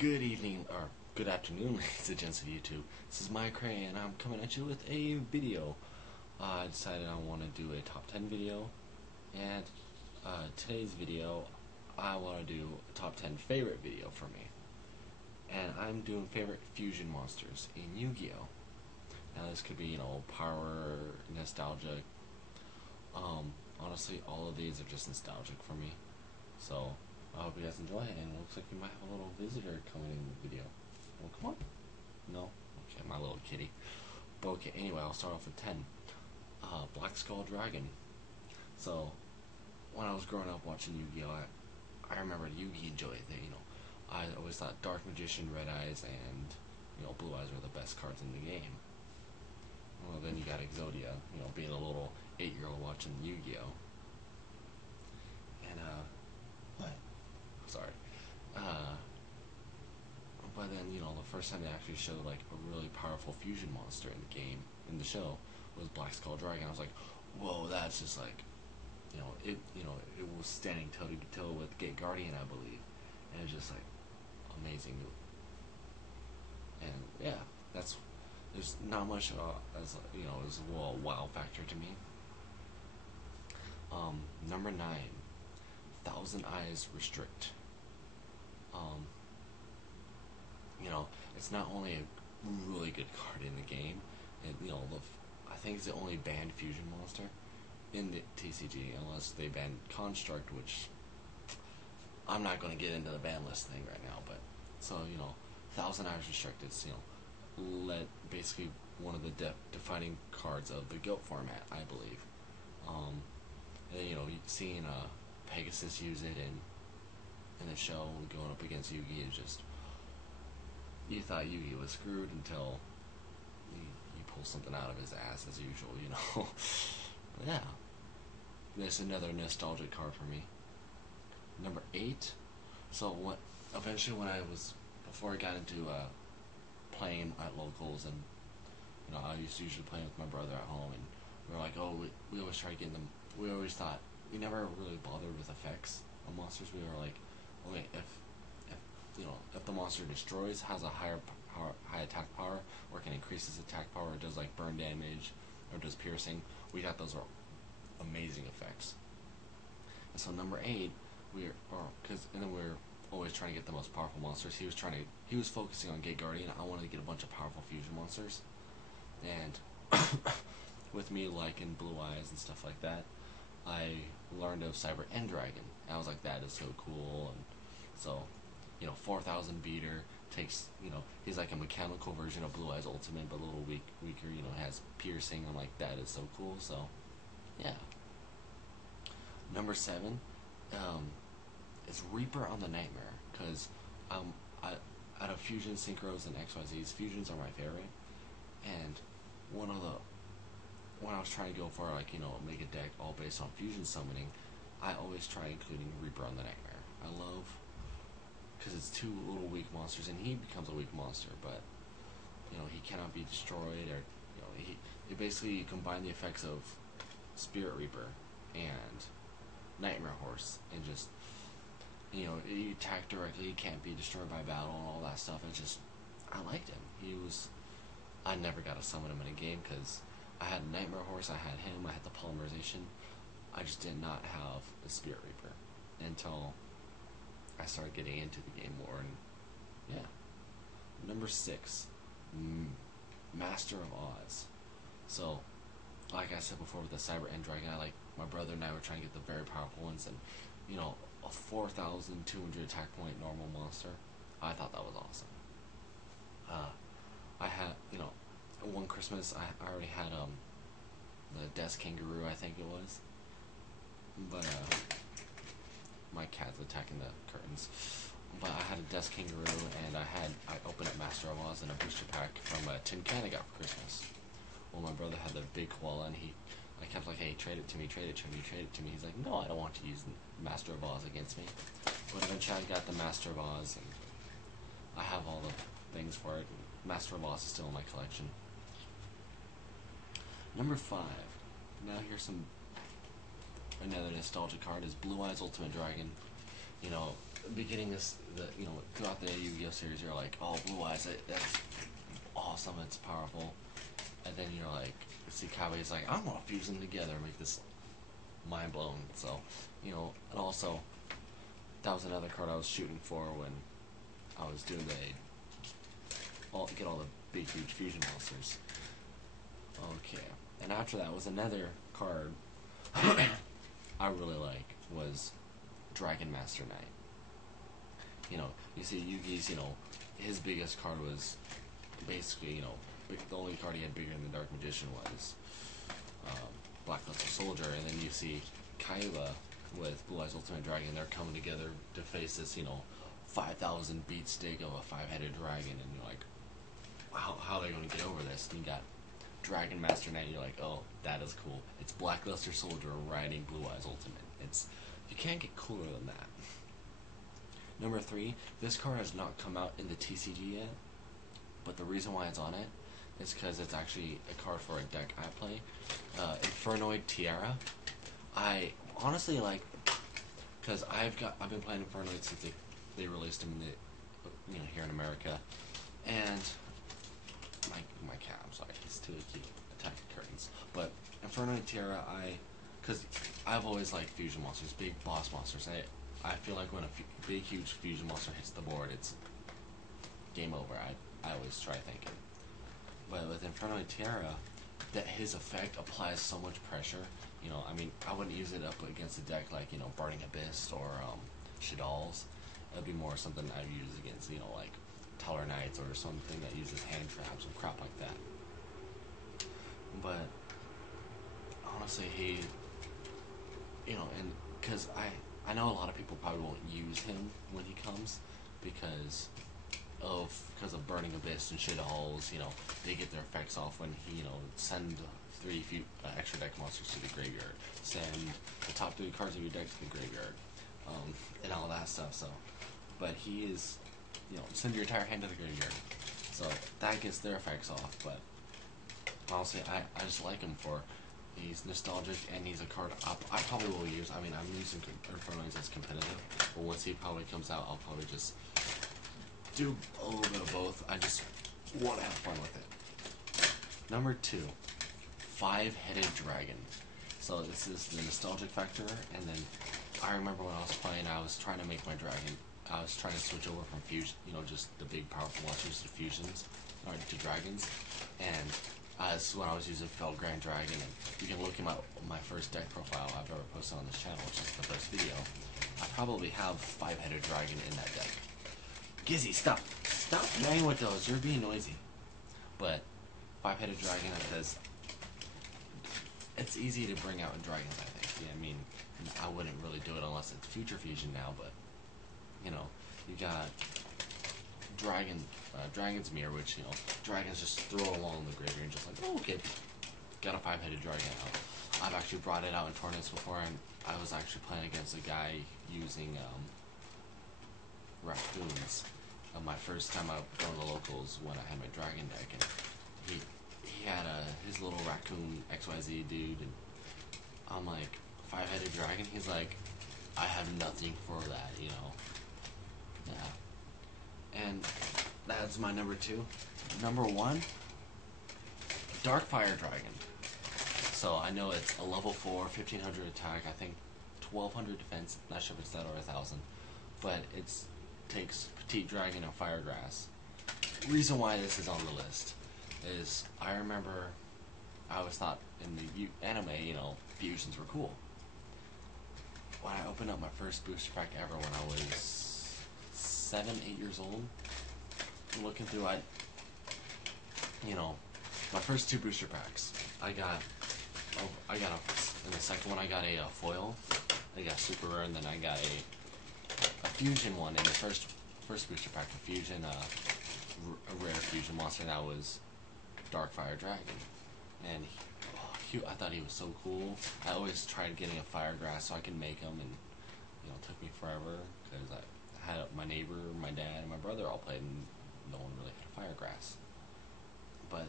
Good evening, or good afternoon, ladies and gents of YouTube. This is Mike Cray, and I'm coming at you with a video. I decided I want to do a top 10 video, and today's video, I want to do a top 10 favorite video for me. And I'm doing favorite fusion monsters in Yu-Gi-Oh! Now this could be, power, nostalgic. Honestly, all of these are just nostalgic for me. So, I hope you guys enjoy it, and it looks like we might have a little visitor coming in the video. Well, come on. No? Okay, my little kitty. But okay, anyway, I'll start off with 10. Black Skull Dragon. So, when I was growing up watching Yu-Gi-Oh!, I remember Yu-Gi-Oh! I always thought Dark Magician, Red Eyes, and, Blue Eyes were the best cards in the game. Well, then you got Exodia, being a little 8-year-old watching Yu-Gi-Oh! And, what? Sorry. But then, the first time they actually showed, like, a really powerful fusion monster in the game, in the show, was Black Skull Dragon. I was like, whoa, that's just like, it was standing toe to toe with Gate Guardian, I believe. And it was just, like, amazing. And, yeah, there's not much, as a wow factor to me. Number 9, Thousand Eyes Restrict. It's not only a really good card in the game, and I think it's the only banned fusion monster in the TCG, unless they ban Construct, which I'm not going to get into the ban list thing right now. But so Thousand Eyes Restrict is basically one of the defining cards of the GOAT format, I believe. And seeing Pegasus use it in the show going up against Yugi is just, you thought Yugi was screwed until you pull something out of his ass as usual, But yeah, there's another nostalgic card for me. Number 8. So eventually before I got into playing at locals, and I used to usually play with my brother at home, and we were like, we always try to get them. We always thought, we never really bothered with effects of monsters. We were like, okay, if the monster destroys, has a high attack power, or can increase its attack power, or does like burn damage, or does piercing, we thought those were amazing effects. And so number 8, then we're always trying to get the most powerful monsters. He was focusing on Gate Guardian. I wanted to get a bunch of powerful fusion monsters, and with me liking Blue Eyes and stuff like that, I learned of Cyber End Dragon. And I was like, that is so cool. And so, 4,000 beater takes, he's like a mechanical version of Blue Eyes Ultimate, but a little weaker, has piercing. I'm like, that is so cool. So, yeah. Number 7 is Reaper on the Nightmare, because out of Fusion, Synchros, and XYZs, Fusions are my favorite. And when I was trying to go for, make a deck all based on fusion summoning, I always try including Reaper on the Nightmare. I love, because it's 2 little weak monsters, and he becomes a weak monster, but, he cannot be destroyed, or, he basically combine the effects of Spirit Reaper and Nightmare Horse, and just, he attack directly, he can't be destroyed by battle, and all that stuff. I liked him. I never got to summon him in a game, because I had Nightmare Horse, I had him, I had the Polymerization. I just did not have the Spirit Reaper until I started getting into the game more, and yeah. Number 6, Master of Oz. So, like I said before with the Cyber End Dragon, my brother and I were trying to get the very powerful ones, and a 4,200 attack point normal monster. I thought that was awesome. I had, one Christmas, I already had, the Death Kangaroo, I think it was. But, my cat's attacking the curtains. But I had a Death Kangaroo, and I opened up Master of Oz in a booster pack from a tin can I got for Christmas. Well, my brother had the big koala, and I kept like, hey, trade it to me, trade it to me, trade it to me. He's like, no, I don't want to use Master of Oz against me. But eventually I got the Master of Oz, and I have all the things for it. Master of Oz is still in my collection. Number 5. Now here's another nostalgic card, is Blue Eyes Ultimate Dragon. beginning this, throughout the Yu-Gi-Oh series, you're like, oh, Blue Eyes, that's awesome, it's powerful. And then you're like, see Kabe's like, I'm gonna fuse them together and make this mind blowing. So, and also, that was another card I was shooting for when I was doing get all the big, huge fusion monsters. Okay. And after that was another card I really like was Dragon Master Knight. You see Yugi's, his biggest card was basically, the only card he had bigger than the Dark Magician was Blackluster Soldier, and then you see Kaiba with Blue Eyes Ultimate Dragon. They're coming together to face this, 5,000 beat stick of a 5-headed dragon, and you're like, how are they going to get over this? And you got Dragon Master Knight, and you're like, oh, that is cool. It's Blackluster Soldier riding Blue Eyes Ultimate. You can't get cooler than that. Number 3, this card has not come out in the TCG yet, but the reason why it's on it is because it's actually a card for a deck I play. Infernoid Tiara. I honestly like, because I've been playing Infernoid since they released them in here in America, and my cat, I'm sorry, he's too cute, attacking curtains. But Infernoid Tiara, because I've always liked fusion monsters, big boss monsters. I feel like when a big, huge fusion monster hits the board, it's game over. I always try thinking. But with Infernoid Tiara, that his effect applies so much pressure. I wouldn't use it up against a deck like, Burning Abyss or Shadal's. It would be more something I'd use against, like Taller Knights or something that uses hand traps or crap like that. But honestly, and because I know a lot of people probably won't use him when he comes because of Burning Abyss and Shadal's, they get their effects off when he, send 3 extra deck monsters to the graveyard, send the top 3 cards of your deck to the graveyard, and all that stuff. So, but he is, send your entire hand to the graveyard. So that gets their effects off. But honestly, I just like him for he's nostalgic and he's a card I probably will use. I'm using Infernoids as competitive, but once he probably comes out, I'll probably just do a little bit of both. I just want to have fun with it. Number 2, 5-headed dragon. So this is the nostalgic factor, and then I remember when I was playing, I was trying to make my dragon. I was trying to switch over from fusion, just the big powerful monsters to fusions, or to dragons, and this is when I was using Fell Grand Dragon. And you can look at my first deck profile I've ever posted on this channel, which is the first video. I probably have 5-headed dragon in that deck. Gizzy, stop playing with those. You're being noisy. But 5-headed dragon, because it's easy to bring out in dragons, I think. Yeah, I wouldn't really do it unless it's future fusion now, but you got Dragon's Mirror, which dragons just throw along the graveyard and just like, oh, okay, got a 5-headed dragon out. I've actually brought it out in tournaments before, and I was actually playing against a guy using raccoons. My first time out going to the locals when I had my dragon deck, and he had his little raccoon XYZ dude, and I'm like, 5-headed dragon? He's like, I have nothing for that, Yeah. And that's my number 2. Number 1, Darkfire Dragon. So I know it's a level 4, 1500 attack, I think 1200 defense, not sure if it's that or 1000, but it takes Petite Dragon and Firegrass. Reason why this is on the list is I remember I always thought in the anime, fusions were cool. When I opened up my first booster pack ever when I was 7, 8 years old, looking through, my first 2 booster packs, in the second one I got a foil, I got super rare, and then I got a fusion one in the first booster pack, a fusion, a rare fusion monster, and that was Darkfire Dragon. And I thought he was so cool. I always tried getting a Firegrass so I could make him, and it took me forever because I had my neighbor, my dad, and my brother all played, and no one really had a Firegrass. But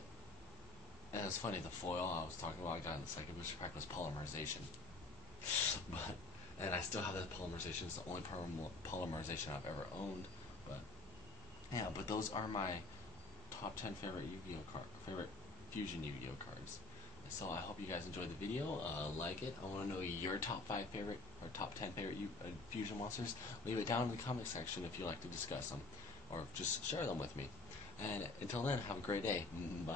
and it's funny, the foil I was talking about I got in the second booster pack was polymerization. And I still have that polymerization. It's the only polymerization I've ever owned. But yeah, but those are my top 10 favorite favorite Fusion Yu-Gi-Oh cards. So I hope you guys enjoyed the video. Like it. I want to know your top 5 favorite or top 10 favorite Fusion monsters. Leave it down in the comment section if you'd like to discuss them, or just share them with me. And until then, have a great day. Bye.